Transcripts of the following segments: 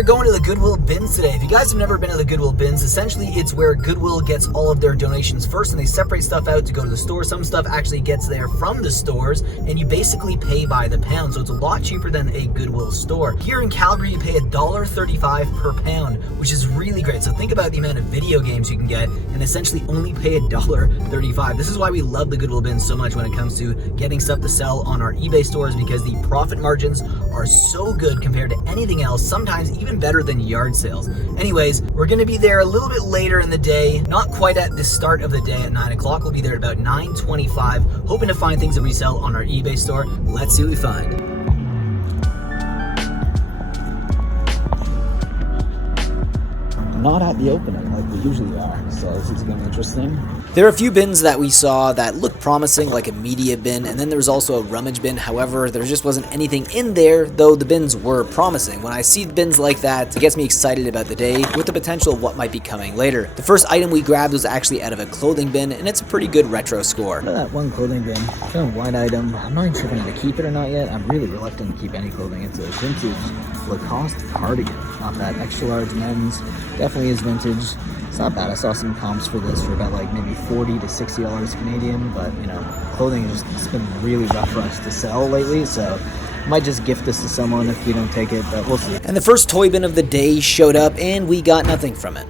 are going to the Goodwill bins today. If you guys have never been to the Goodwill bins, essentially it's where Goodwill gets all of their donations first and they separate stuff out to go to the store. Some stuff actually gets there from the stores and you basically pay by the pound. So it's a lot cheaper than a Goodwill store. Here in Calgary, you pay $1.35 per pound, which is really great. So think about the amount of video games you can get and essentially only pay $1.35. This is why we love the Goodwill bins so much when it comes to getting stuff to sell on our eBay stores, because the profit margins are so good compared to anything else, sometimes even better than yard sales. Anyways, we're gonna be there a little bit later in the day, not quite at the start of the day at 9 o'clock. We'll be there at about 9:25, hoping to find things that resell on our eBay store. Let's see what we find. Not at the opening like we usually are, so this is going to be interesting. There are a few bins that we saw that looked promising, like a media bin, and then there was also a rummage bin. However, there just wasn't anything in there, though the bins were promising. When I see bins like that, it gets me excited about the day with the potential of what might be coming later. The first item we grabbed was actually out of a clothing bin, and it's a pretty good retro score. Look at that one clothing bin, kind of wide item. I'm not even sure if I need to keep it or not yet. I'm really reluctant to keep any clothing. It's a vintage Lacoste cardigan, not that extra large men's. Definitely is vintage. It's not bad. I saw some comps for this for about like maybe $40 to $60 Canadian, but you know, clothing is just, it's been really rough for us to sell lately, so I might just gift this to someone if we don't take it, but we'll see. And the first toy bin of the day showed up and we got nothing from it.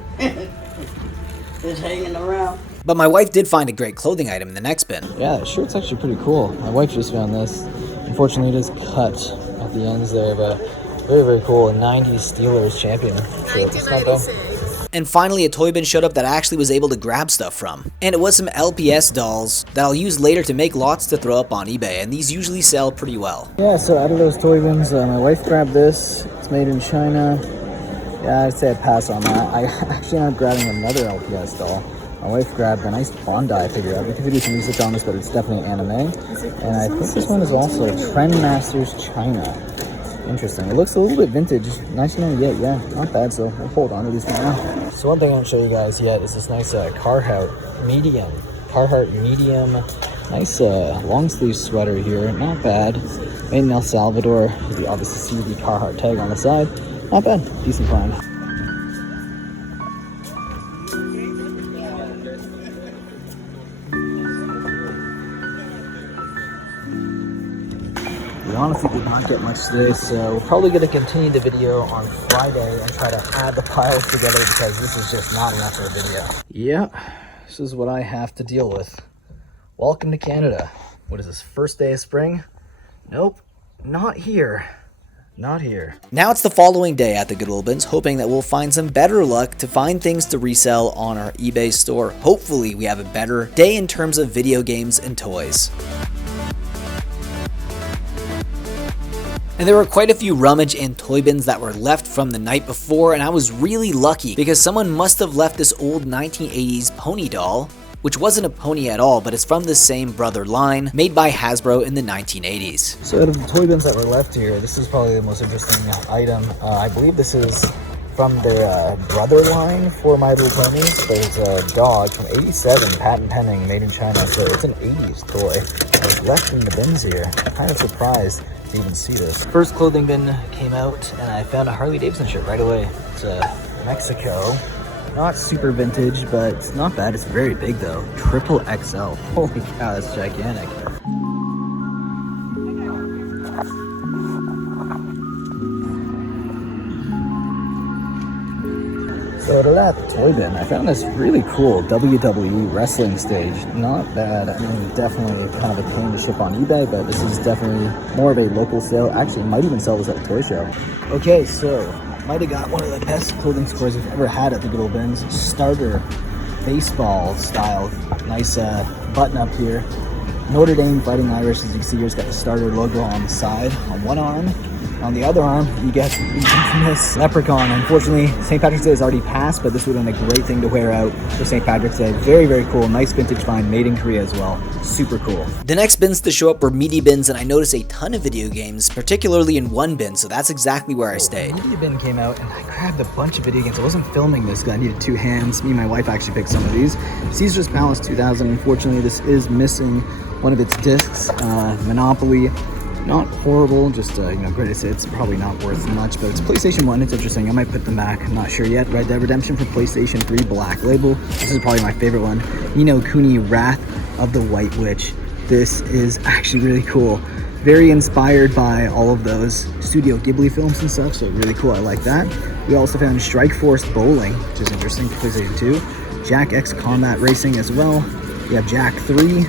Just hanging around. But my wife did find a great clothing item in the next bin. Yeah, the shirt's actually pretty cool. My wife just found this. Unfortunately, it is cut at the ends there, but very, very cool. A 90s Steelers champion. So it's not bad. And finally, a toy bin showed up that I actually was able to grab stuff from. And it was some LPS dolls that I'll use later to make lots to throw up on eBay, and these usually sell pretty well. Yeah, so out of those toy bins, my wife grabbed this. It's made in China. Yeah, I'd say I'd pass on that. I actually ended up grabbing another LPS doll. My wife grabbed a nice Bondi figure. I think we do some research on this, but it's definitely anime. And I think this one is also Trendmasters China. Interesting. It looks a little bit vintage. 1998, yeah, not bad. So we'll hold on to these for now. So one thing I won't show you guys yet is this nice Carhartt medium. Nice long sleeve sweater here. Not bad. Made in El Salvador. You obviously see the Carhartt tag on the side. Not bad. Decent find. We honestly did not get much today, so we're probably going to continue the video on Friday and try to add the piles together because this is just not enough for a video. Yeah, this is what I have to deal with. Welcome to Canada. What is this, first day of spring? Nope, not here. Not here. Now it's the following day at the Goodwill bins, hoping that we'll find some better luck to find things to resell on our eBay store. Hopefully we have a better day in terms of video games and toys. And there were quite a few rummage and toy bins that were left from the night before, and I was really lucky because someone must have left this old 1980s pony doll, which wasn't a pony at all, but it's from the same brother line, made by Hasbro in the 1980s. So out of the toy bins that were left here, this is probably the most interesting item. I believe this is from their brother line for My Little Ponies. There's a dog from 87, patent pending, made in China, so it's an 80s toy. It's left in the bins here. I'm kind of surprised to even see this. First clothing bin came out and I found a Harley Davidson shirt right away. It's Mexico. Not super vintage, but it's not bad. It's very big though. Triple XL. Holy cow, that's gigantic. So to that toy bin, I found this really cool WWE wrestling stage. Not bad. I mean, definitely kind of a pain to ship on eBay, but this is definitely more of a local sale. Actually, might even sell this at a toy show. Okay, so might have got one of the best clothing scores we've ever had at the Goodwill bins. Starter baseball style. Nice button up here. Notre Dame Fighting Irish, as you can see here, it's got the starter logo on the side on one arm. On the other arm, you get the infamous leprechaun. Unfortunately, St. Patrick's Day has already passed, but this would have been a great thing to wear out for St. Patrick's Day. Very, very cool. Nice vintage find, made in Korea as well. Super cool. The next bins to show up were media bins, and I noticed a ton of video games, particularly in one bin, so that's exactly where I stayed. The media bin came out, and I grabbed a bunch of video games. I wasn't filming this because I needed two hands. Me and my wife actually picked some of these. Caesar's Palace 2000. Unfortunately, this is missing one of its discs. Monopoly. Not horrible, just great. It's probably not worth much, but it's PlayStation 1. It's interesting. I might put them back. I'm not sure yet. Red Dead Redemption for PlayStation 3 Black Label. This is probably my favorite one. Ni no Kuni Wrath of the White Witch. This is actually really cool. Very inspired by all of those Studio Ghibli films and stuff, so really cool. I like that. We also found Strike Force Bowling, which is interesting for PlayStation 2. Jack X Combat Racing as well. We have Jack 3.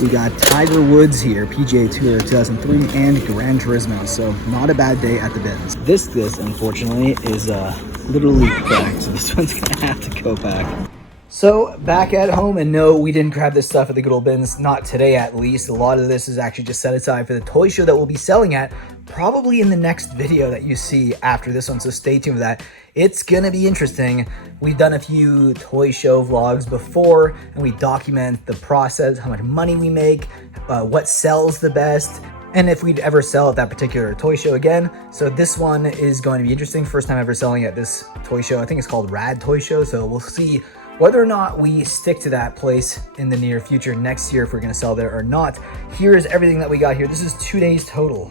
We got Tiger Woods here, PGA Tour 2003, and Gran Turismo. So not a bad day at the bins. This unfortunately is literally cracked, so this one's gonna have to go back. So back at home, and no, we didn't grab this stuff at the good old bins, not today at least. A lot of this is actually just set aside for the toy show that we'll be selling at probably in the next video that you see after this one, so stay tuned for that. It's gonna be interesting. We've done a few toy show vlogs before, and we document the process, how much money we make, what sells the best, and if we'd ever sell at that particular toy show again. So this one is going to be interesting. First time ever selling at this toy show. I think it's called Rad Toy Show, so we'll see whether or not we stick to that place in the near future next year, if we're gonna sell there or not. Here's everything that we got here. This is 2 days total.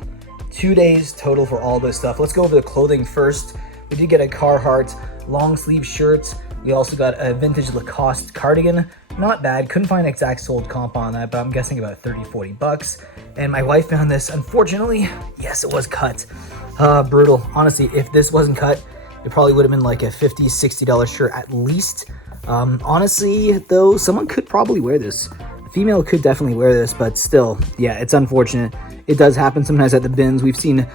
2 days total for all this stuff. Let's go over the clothing first. We did get a Carhartt long sleeve shirt. We also got a vintage Lacoste cardigan. Not bad. Couldn't find an exact sold comp on that, but I'm guessing about 30, 40 bucks. And my wife found this. Unfortunately, yes, it was cut. Brutal. Honestly, if this wasn't cut, it probably would have been like a $50, $60 shirt at least. Honestly, though, someone could probably wear this. A female could definitely wear this, but still, yeah, it's unfortunate. It does happen sometimes at the bins. We've seen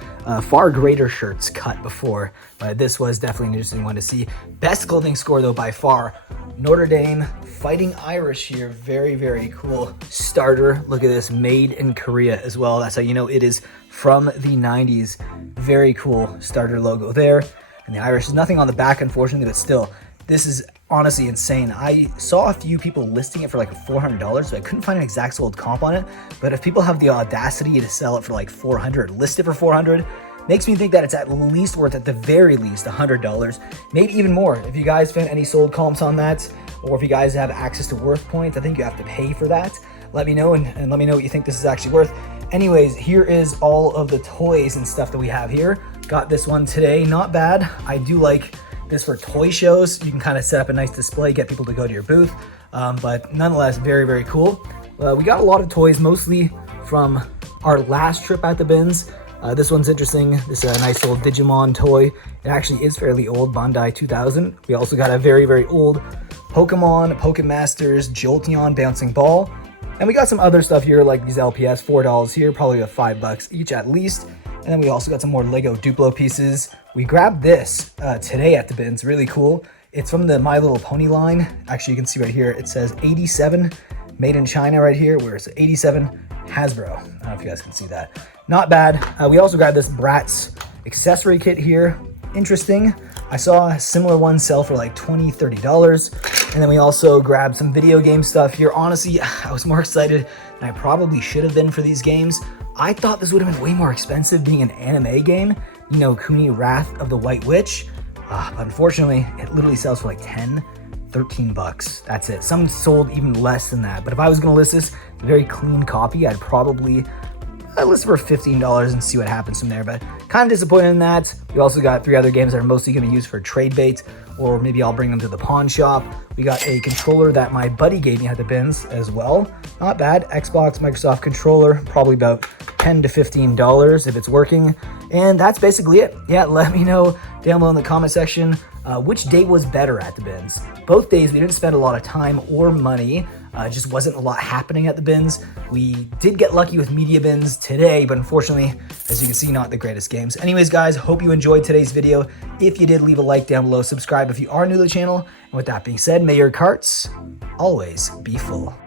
far greater shirts cut before, but this was definitely an interesting one to see. Best clothing score, though, by far, Notre Dame Fighting Irish here. Very, very cool starter. Look at this, made in Korea as well. That's how you know it is from the 90s. Very cool starter logo there. And the Irish is nothing on the back, unfortunately, but still, this is honestly insane. I saw a few people listing it for like $400, so I couldn't find an exact sold comp on it. But if people have the audacity to sell it for like $400, list it for $400, makes me think that it's at least worth, at the very least, $100, maybe even more. If you guys found any sold comps on that, or if you guys have access to worth points, I think you have to pay for that. Let me know, and let me know what you think this is actually worth. Anyways, here is all of the toys and stuff that we have here. Got this one today, not bad. I do like this for toy shows. You can kind of set up a nice display, get people to go to your booth, but nonetheless, very, very cool. We got a lot of toys, mostly from our last trip at the bins. This one's interesting. This is a nice little Digimon toy. It actually is fairly old, Bandai 2000. We also got a very, very old Pokemon, Pokemasters, Jolteon bouncing ball. And we got some other stuff here, like these LPS, $4 here, probably about $5 each at least. And then we also got some more Lego Duplo pieces. We grabbed this today at the bins, really cool. It's from the My Little Pony line. Actually, you can see right here, it says 87 made in China right here, where it's 87 Hasbro. I don't know if you guys can see that. Not bad. We also grabbed this Bratz accessory kit here. Interesting. I saw a similar one sell for like $20, $30. And then we also grabbed some video game stuff here. Honestly, I was more excited than I probably should have been for these games. I thought this would have been way more expensive being an anime game. You know, Kuni Wrath of the White Witch. But unfortunately, it literally sells for like 10, 13 bucks. That's it. Some sold even less than that. But if I was gonna list this, a very clean copy, I'd probably list for $15 and see what happens from there. But kind of disappointed in that. We also got 3 other games that are mostly gonna be used for trade bait, or maybe I'll bring them to the pawn shop. We got a controller that my buddy gave me at the bins as well. Not bad. Xbox, Microsoft controller, probably about $10 to $15 if it's working. And that's basically it. Yeah, let me know down below in the comment section which day was better at the bins. Both days we didn't spend a lot of time or money. Just wasn't a lot happening at the bins. We did get lucky with media bins today, but unfortunately, as you can see, not the greatest games. Anyways, guys, hope you enjoyed today's video. If you did, leave a like down below, subscribe if you are new to the channel. And with that being said, may your carts always be full.